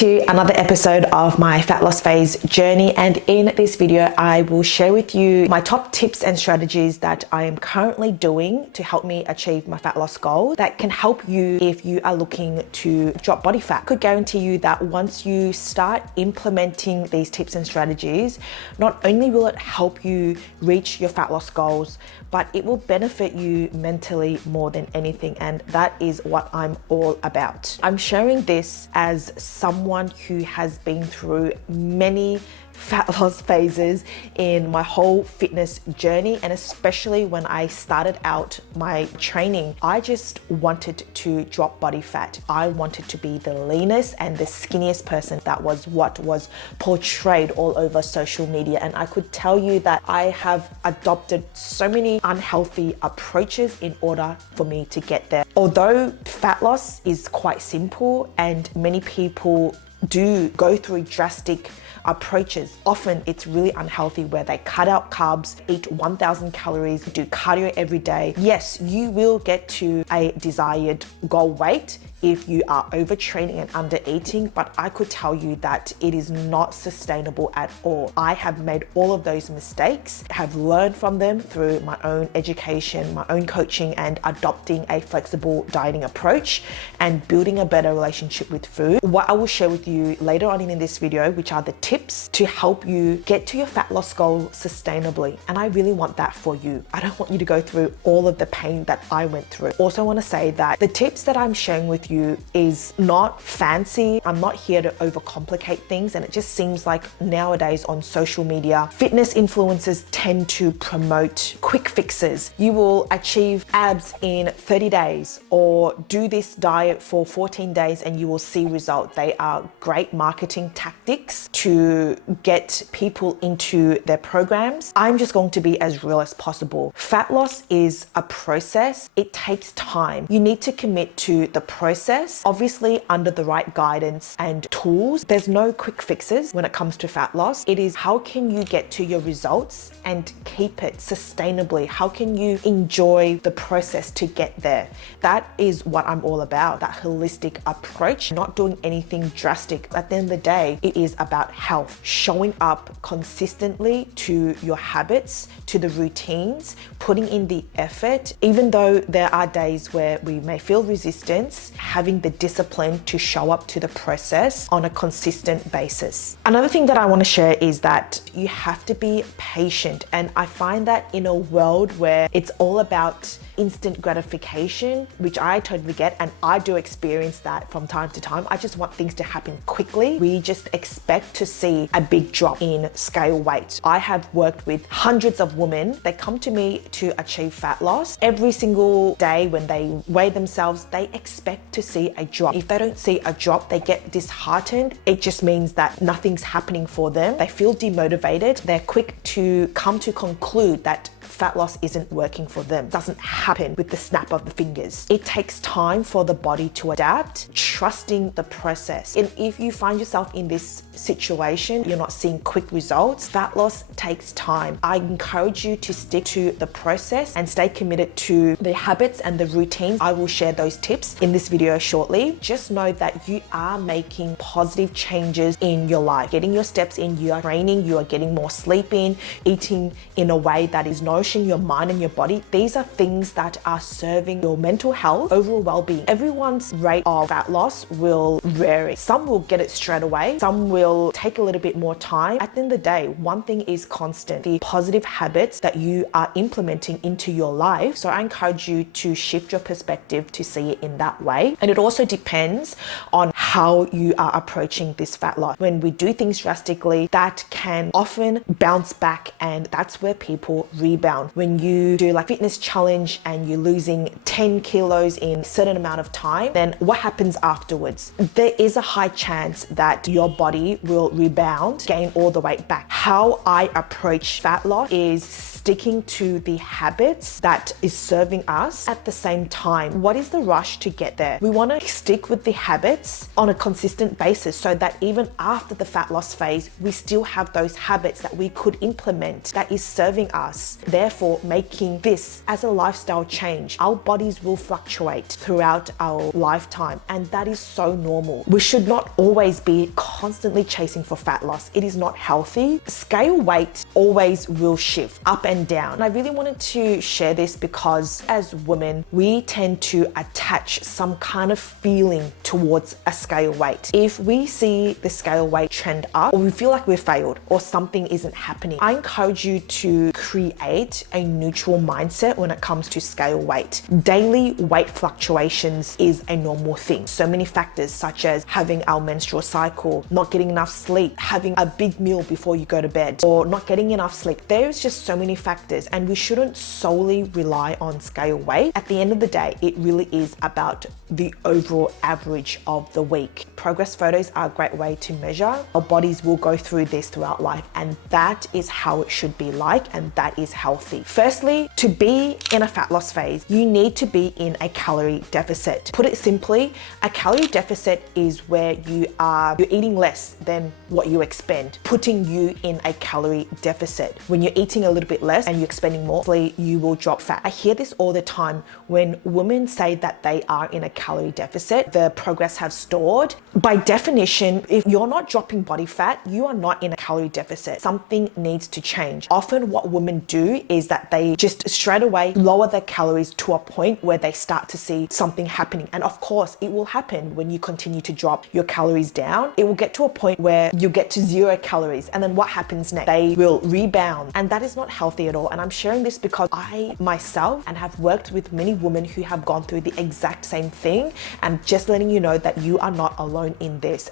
to another episode of my fat loss phase journey, and in this video I will share with you my top tips and strategies that I am currently doing to help me achieve my fat loss goal that can help you if you are looking to drop body fat. I could guarantee you that once you start implementing these tips and strategies, not only will it help you reach your fat loss goals, but it will benefit you mentally more than anything, and that is what I'm all about. I'm sharing this as someone who has been through many fat loss phases in my whole fitness journey, and especially when I started out my training, I just wanted to drop body fat. I wanted to be the leanest and the skinniest person. That was what was portrayed all over social media, and I could tell you that I have adopted so many unhealthy approaches in order for me to get there. Although fat loss is quite simple and many people do go through drastic approaches, often it's really unhealthy where they cut out carbs, eat 1,000 calories, do cardio every day. Yes, you will get to a desired goal weight if you are overtraining and under eating, but I could tell you that it is not sustainable at all. I have made all of those mistakes, have learned from them through my own education, my own coaching, and adopting a flexible dieting approach and building a better relationship with food. What I will share with you later on in this video, which are the tips to help you get to your fat loss goal sustainably. And I really want that for you. I don't want you to go through all of the pain that I went through. Also want to say that the tips that I'm sharing with you is not fancy. I'm not here to overcomplicate things, and it just seems like nowadays on social media, fitness influencers tend to promote quick fixes. You will achieve abs in 30 days, or do this diet for 14 days and you will see results. They are great marketing tactics to get people into their programs. I'm just going to be as real as possible. Fat loss is a process. It takes time. You need to commit to the process, obviously under the right guidance and tools. There's no quick fixes when it comes to fat loss. It is how can you get to your results and keep it sustainably? How can you enjoy the process to get there? That is what I'm all about, that holistic approach, not doing anything drastic. At the end of the day, it is about health, showing up consistently to your habits, to the routines, putting in the effort. Even though there are days where we may feel resistance, having the discipline to show up to the process on a consistent basis. Another thing that I want to share is that you have to be patient, and I find that in a world where it's all about instant gratification, which I totally get, and I do experience that from time to time. I just want things to happen quickly. We just expect to see a big drop in scale weight. I have worked with hundreds of women. They come to me to achieve fat loss. Every single day when they weigh themselves, they expect to see a drop. If they don't see a drop, they get disheartened. It just means that nothing's happening for them. They feel demotivated. They're quick to come to conclude that fat loss isn't working for them. It doesn't happen with the snap of the fingers. It takes time for the body to adapt, trusting the process. And if you find yourself in this situation, you're not seeing quick results, fat loss takes time. I encourage you to stick to the process and stay committed to the habits and the routines. I will share those tips in this video shortly. Just know that you are making positive changes in your life. Getting your steps in, you are training, you are getting more sleep in, eating in a way that is nourishing your mind and your body. These are things that are serving your mental health, overall well-being. Everyone's rate of fat loss will vary. Some will get it straight away. Some will take a little bit more time. At the end of the day, one thing is constant: the positive habits that you are implementing into your life. So I encourage you to shift your perspective to see it in that way. And it also depends on how you are approaching this fat loss. When we do things drastically, that can often bounce back, and that's where people rebound. When you do like fitness challenge and you're losing 10 kilos in a certain amount of time, then what happens afterwards? There is a high chance that your body will rebound, gain all the weight back. How I approach fat loss is sticking to the habits that is serving us at the same time. What is the rush to get there? We want to stick with the habits on a consistent basis so that even after the fat loss phase, we still have those habits that we could implement that is serving us, therefore making this as a lifestyle change. Our bodies will fluctuate throughout our lifetime, and that is so normal. We should not always be constantly chasing for fat loss. It is not healthy. Scale weight always will shift up and down. And I really wanted to share this because as women, we tend to attach some kind of feeling towards a scale weight. If we see the scale weight trend up, or we feel like we've failed or something isn't happening, I encourage you to create a neutral mindset when it comes to scale weight. Daily weight fluctuations is a normal thing. So many factors such as having our menstrual cycle, not getting enough sleep, having a big meal before you go to bed, or not getting enough sleep. There's just so many factors, and we shouldn't solely rely on scale weight. At the end of the day, it really is about the overall average of the week. Progress photos are a great way to measure. Our bodies will go through this throughout life, and that is how it should be like, and that is healthy. Firstly, to be in a fat loss phase, you need to be in a calorie deficit. Put it simply, a calorie deficit is where you're eating less than what you expend, putting you in a calorie deficit. When you're eating a little bit less and you're expending more, you will drop fat. I hear this all the time when women say that they are in a calorie deficit, the progress have stored. By definition, if you're not dropping body fat, you are not in a calorie deficit. Something needs to change. Often what women do is that they just straight away lower their calories to a point where they start to see something happening. And of course, it will happen when you continue to drop your calories down. It will get to a point where you get to 0 calories. And then what happens next? They will rebound. And that is not healthy at all. And I'm sharing this because I myself and have worked with many women who have gone through the exact same thing, and just letting you know that you are not alone in this.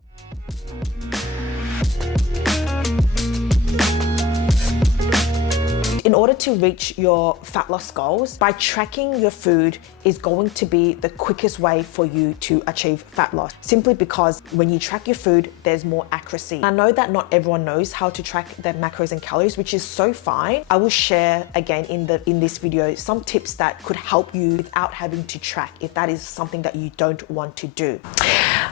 In order to reach your fat loss goals, by tracking your food is going to be the quickest way for you to achieve fat loss. Simply because when you track your food, there's more accuracy. I know that not everyone knows how to track their macros and calories, which is so fine. I will share again in this video some tips that could help you without having to track if that is something that you don't want to do.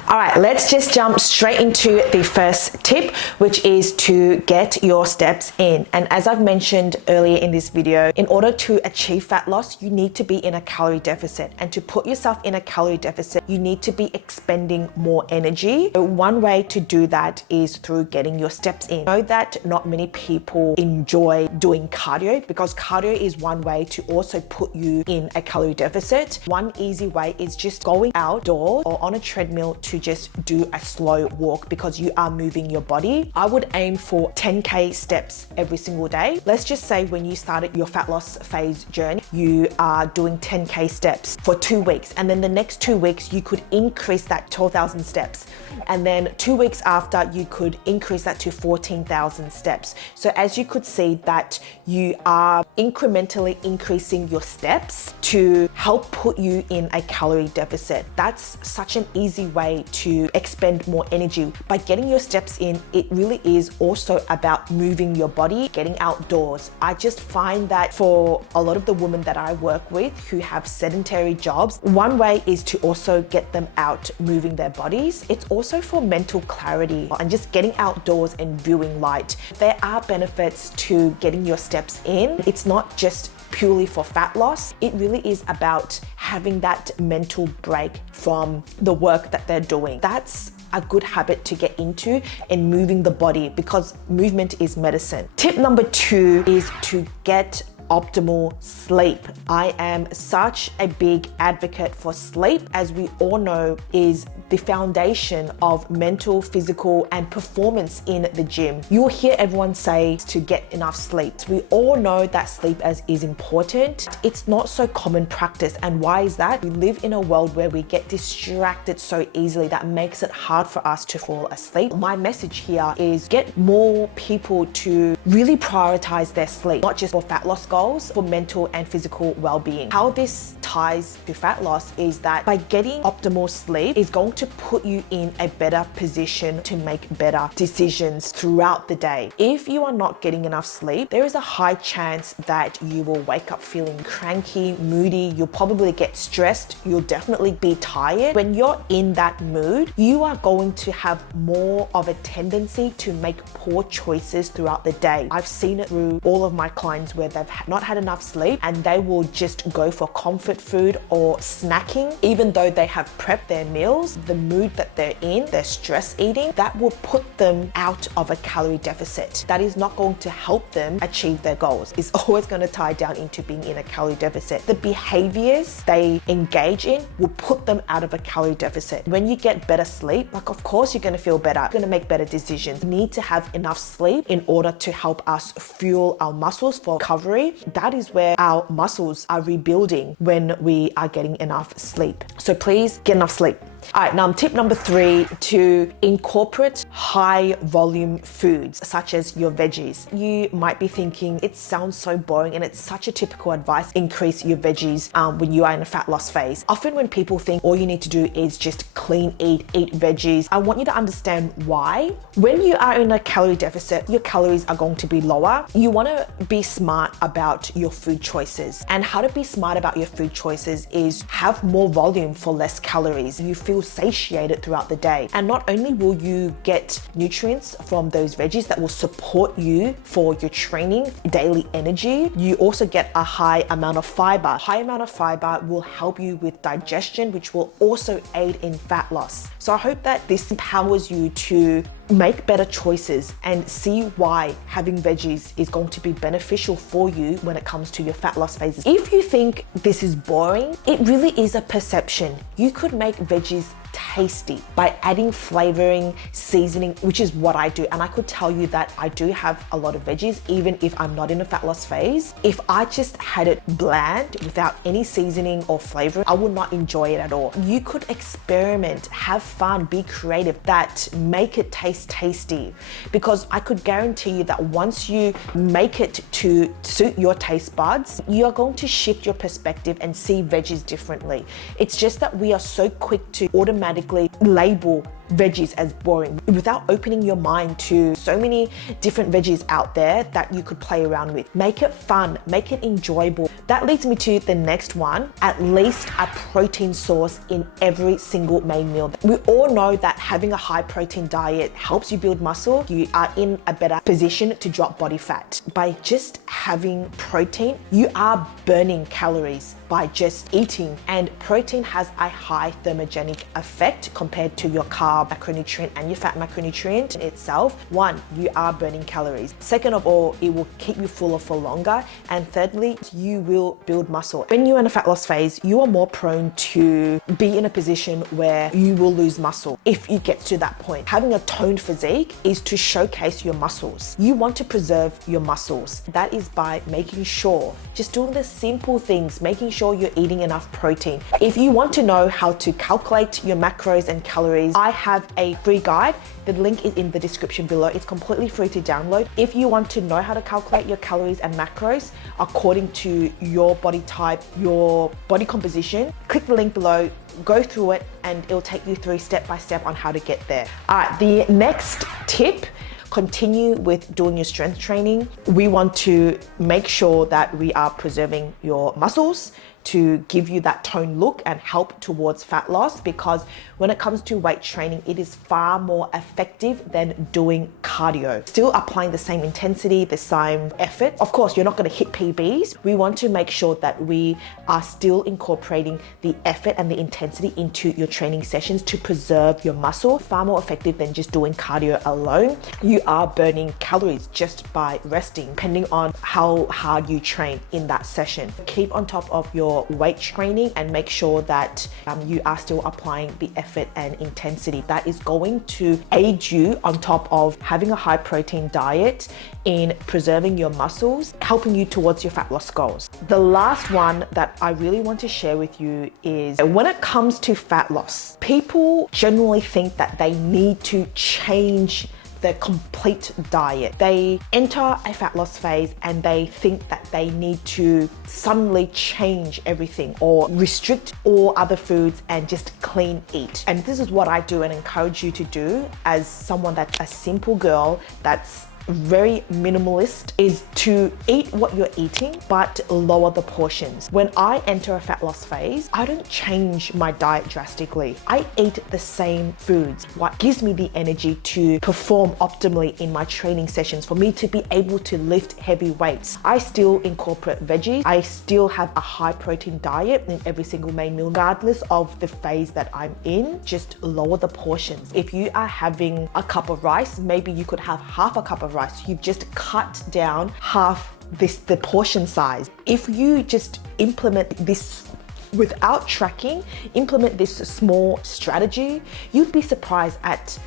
All right, let's just jump straight into the first tip, which is to get your steps in. And as I've mentioned earlier in this video, in order to achieve fat loss, you need to be in a calorie deficit. And to put yourself in a calorie deficit, you need to be expending more energy. So one way to do that is through getting your steps in. I know that not many people enjoy doing cardio, because cardio is one way to also put you in a calorie deficit. One easy way is just going outdoors or on a treadmill to just do a slow walk, because you are moving your body. I would aim for 10K steps every single day. Let's just say when you started your fat loss phase journey, you are doing 10K steps for 2 weeks. And then the next 2 weeks, you could increase that 12,000 steps. And then 2 weeks after, you could increase that to 14,000 steps. So as you could see that you are incrementally increasing your steps to help put you in a calorie deficit. That's such an easy way to expend more energy. By getting your steps in, it really is also about moving your body, getting outdoors. I just find that for a lot of the women that I work with who have sedentary jobs, one way is to also get them out moving their bodies. It's also for mental clarity and just getting outdoors and viewing light. There are benefits to getting your steps in. It's not just purely for fat loss. It really is about having that mental break from the work that they're doing. That's a good habit to get into in moving the body, because movement is medicine. Tip number 2 is to get optimal sleep. I am such a big advocate for sleep, as we all know is the foundation of mental, physical, and performance in the gym. You'll hear everyone say to get enough sleep. We all know that sleep is important. It's not so common practice. And why is that? We live in a world where we get distracted so easily that makes it hard for us to fall asleep. My message here is get more people to really prioritize their sleep, not just for fat loss goals, goals for mental and physical well-being. How this ties to fat loss is that by getting optimal sleep is going to put you in a better position to make better decisions throughout the day. If you are not getting enough sleep, there is a high chance that you will wake up feeling cranky, moody, you'll probably get stressed, you'll definitely be tired. When you're in that mood, you are going to have more of a tendency to make poor choices throughout the day. I've seen it through all of my clients where they've not had enough sleep and they will just go for comfort food or snacking. Even though they have prepped their meals, the mood that they're in, they're stress eating, that will put them out of a calorie deficit. That is not going to help them achieve their goals. It's always going to tie down into being in a calorie deficit. The behaviors they engage in will put them out of a calorie deficit. When you get better sleep, like of course you're going to feel better, you're going to make better decisions. You need to have enough sleep in order to help us fuel our muscles for recovery. That is where our muscles are rebuilding when we are getting enough sleep. So please get enough sleep. All right, now tip number 3, to incorporate high volume foods such as your veggies. You might be thinking it sounds so boring and it's such a typical advice, increase your veggies when you are in a fat loss phase. Often when people think all you need to do is just clean eat veggies, I want you to understand why. When you are in a calorie deficit, your calories are going to be lower. You want to be smart about your food choices, and how to be smart about your food choices is have more volume for less calories. You feel satiated throughout the day, and not only will you get nutrients from those veggies that will support you for your training, daily energy, you also get a high amount of fiber. High amount of fiber will help you with digestion, which will also aid in fat loss. So I hope that this empowers you to make better choices and see why having veggies is going to be beneficial for you when it comes to your fat loss phases. If you think this is boring, it really is a perception. You could make veggies tasty by adding flavoring, seasoning, which is what I do. And I could tell you that I do have a lot of veggies, even if I'm not in a fat loss phase. If I just had it bland without any seasoning or flavoring, I would not enjoy it at all. You could experiment, have fun, be creative, that make it taste tasty, because I could guarantee you that once you make it to suit your taste buds, you're going to shift your perspective and see veggies differently. It's just that we are so quick to automatically label veggies as boring without opening your mind to so many different veggies out there that you could play around with. Make it fun, make it enjoyable. That leads me to the next one, at least a protein source in every single main meal. We all know that having a high protein diet helps you build muscle. You are in a better position to drop body fat. By just having protein, you are burning calories by just eating, and protein has a high thermogenic effect compared to your carb macronutrient and your fat macronutrient itself. One, you are burning calories. Second of all, it will keep you fuller for longer. And thirdly, you will build muscle. When you're in a fat loss phase, you are more prone to be in a position where you will lose muscle. If you get to that point, having a toned physique is to showcase your muscles. You want to preserve your muscles. That is by making sure, just doing the simple things, making sure you're eating enough protein. If you want to know how to calculate your macros and calories, I have a free guide. The link is in the description below. It's completely free to download. If you want to know how to calculate your calories and macros according to your body type, your body composition, click the link below, go through it, and it'll take you through step by step on how to get there. All right, the next tip, continue with doing your strength training. We want to make sure that we are preserving your muscles to give you that toned look and help towards fat loss, because when it comes to weight training, it is far more effective than doing cardio. Still applying the same intensity, the same effort. Of course, you're not going to hit PBs. We want to make sure that we are still incorporating the effort and the intensity into your training sessions to preserve your muscle. Far more effective than just doing cardio alone. You are burning calories just by resting, depending on how hard you train in that session. Keep on top of your weight training and make sure that you are still applying the effort and intensity. That is going to aid you on top of having a high protein diet in preserving your muscles, helping you towards your fat loss goals. The last one that I really want to share with you is when it comes to fat loss, people generally think that they need to change the complete diet. They enter a fat loss phase and they think that they need to suddenly change everything or restrict all other foods and just clean eat. And this is what I do and encourage you to do as someone that's a simple girl that's very minimalist, is to eat what you're eating but lower the portions. When I enter a fat loss phase, I don't change my diet drastically. I eat the same foods. What gives me the energy to perform optimally in my training sessions, for me to be able to lift heavy weights. I still incorporate veggies. I still have a high protein diet in every single main meal, regardless of the phase that I'm in. Just lower the portions. If you are having a cup of rice, maybe you could have half a cup of rice. You've just cut down half the portion size. If you just implement this without tracking, implement this small strategy, you'd be surprised at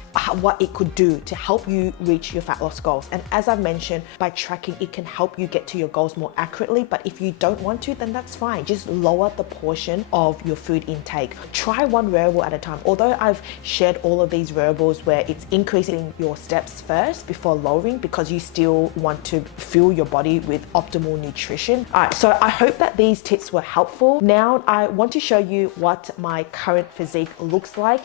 what it could do to help you reach your fat loss goals. And as I've mentioned, by tracking, it can help you get to your goals more accurately. But if you don't want to, then that's fine. Just lower the portion of your food intake. Try one variable at a time. Although I've shared all of these variables where it's increasing your steps first before lowering, because you still want to fuel your body with optimal nutrition. All right, so I hope that these tips were helpful. Now I want to show you what my current physique looks like.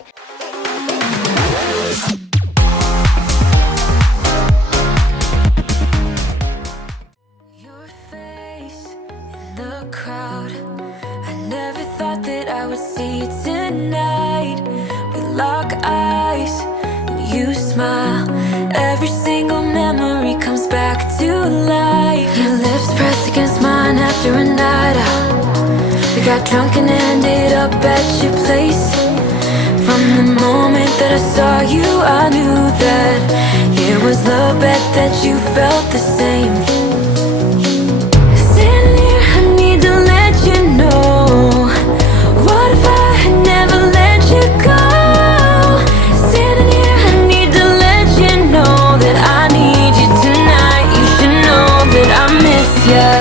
Your face in the crowd, I never thought that I would see you tonight. We lock eyes and you smile, every single memory comes back to life. Your lips press against mine after a night out. We got drunk and ended up at your place. From the moment that I saw you, I knew that it was love, bet that you felt the same. Standing here, I need to let you know, what if I had never let you go? Standing here, I need to let you know that I need you tonight. You should know that I miss you.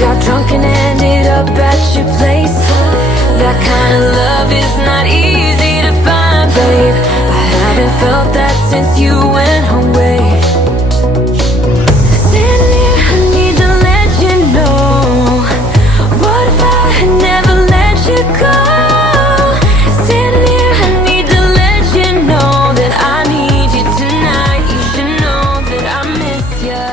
Got drunk and ended up at your place. That kind of love is not easy to find, babe. I haven't felt that since you went away. Standing here, I need to let you know, what if I had never let you go? Standing here, I need to let you know that I need you tonight. You should know that I miss you.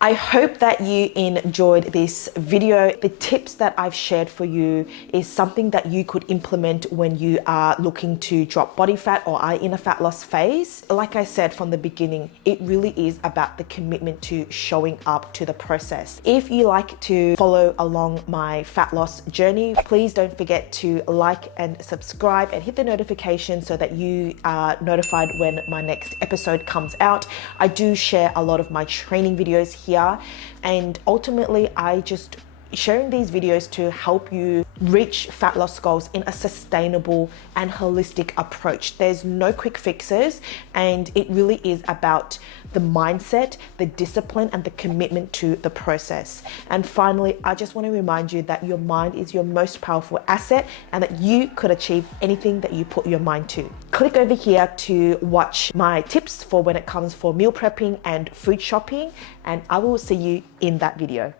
I hope that you enjoyed this video. The tips that I've shared for you is something that you could implement when you are looking to drop body fat or are in a fat loss phase. Like I said from the beginning, it really is about the commitment to showing up to the process. If you like to follow along my fat loss journey, please don't forget to like and subscribe and hit the notification so that you are notified when my next episode comes out. I do share a lot of my training videos here, and ultimately I just sharing these videos to help you reach fat loss goals in a sustainable and holistic approach. There's no quick fixes, and it really is about the mindset, the discipline, and the commitment to the process. And finally, I just want to remind you that your mind is your most powerful asset and that you could achieve anything that you put your mind to. Click over here to watch my tips for when it comes for meal prepping and food shopping, and I will see you in that video.